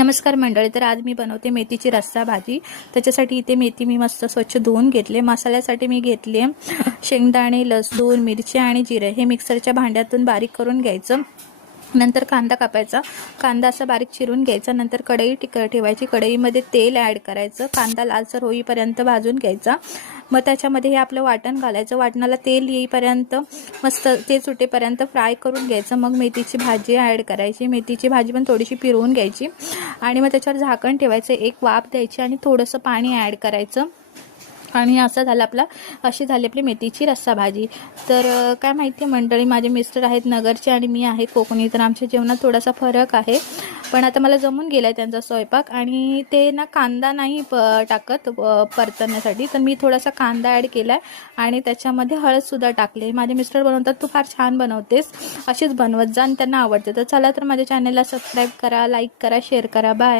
नमस्कार मंडळी. तर आज मी बनवते मेथीची रस्सा भाजी. त्याच्यासाठी इथे मेथी मी मस्त स्वच्छ धुवून घेतले. मसाल्यासाठी मी घेतले शेंगदाणे, लसूण, मिरची आणि जिरे. हे मिक्सरच्या भांड्यातून बारीक करून घ्यायचं. नंतर कांदा कापायचा. कांदा असा बारीक चिरून घ्यायचा. नंतर कढई ठेवायची. कढईमध्ये तेल ॲड करायचं. कांदा लालसर होईपर्यंत भाजून घ्यायचा. मग त्याच्यामध्ये हे आपलं वाटण घालायचं. वाटणाला तेल येईपर्यंत मस्त ते सुटेपर्यंत फ्राय करून घ्यायचं. मग मेथीची भाजी ॲड करायची. मेथीची भाजी पण थोडीशी फिरवून घ्यायची आणि मग त्याच्यावर झाकण ठेवायचं. एक वाफ द्यायची आणि थोडंसं पाणी ॲड करायचं. आणि असं झालं अशी झाली आपली मेथीची रस्सा भाजी. तर काय माहिती मंडळी, माझे मिस्टर आहेत नगरचे आणि मी आहे कोकणी, तर आमच्या जेवणात थोडासा फरक आहे. पण आता मला जमून गेला आहे त्यांचा स्वयंपाक. आणि ते ना कांदा नाही टाकत परतण्यासाठी, तर मी थोडासा कांदा ॲड केला आहे आणि त्याच्यामध्ये हळदसुद्धा टाकले. माझे मिस्टर बनवतात, तू फार छान बनवतेस, अशीच बनवत जा आणि त्यांना आवडते. तर चला, तर माझ्या चॅनलला सबस्क्राईब करा, लाईक करा, शेअर करा. बाय.